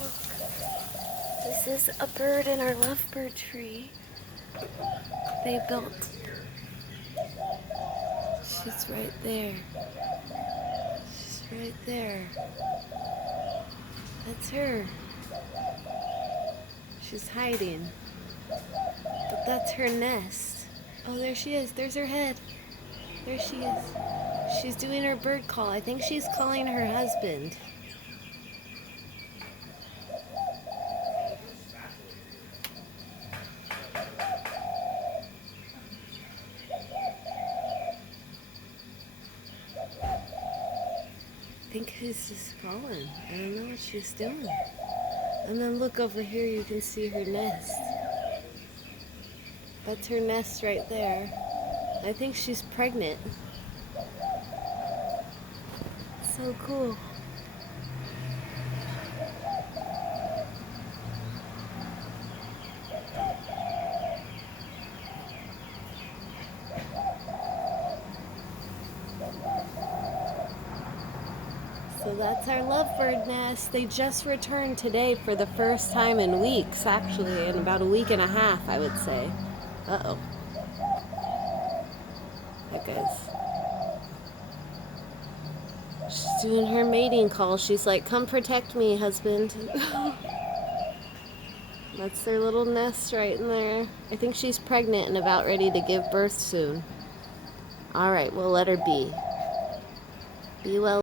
Look, this is a bird in our lovebird tree. They built. She's right there. She's right there. That's her. She's hiding. But that's her nest. Oh, there she is. There's her head. There she is. She's doing her bird call. I think she's calling her husband. I think he's just calling. I don't know what she's doing. And then look over here, you can see her nest. That's her nest right there. I think she's pregnant. So cool. So that's our lovebird nest. They just returned today for the first time in weeks, actually, in about a week and a half, I would say. Uh-oh. That guy's... She's doing her mating call. She's like, come protect me, husband. That's their little nest right in there. I think she's pregnant and about ready to give birth soon. All right, we'll let her be. Be well.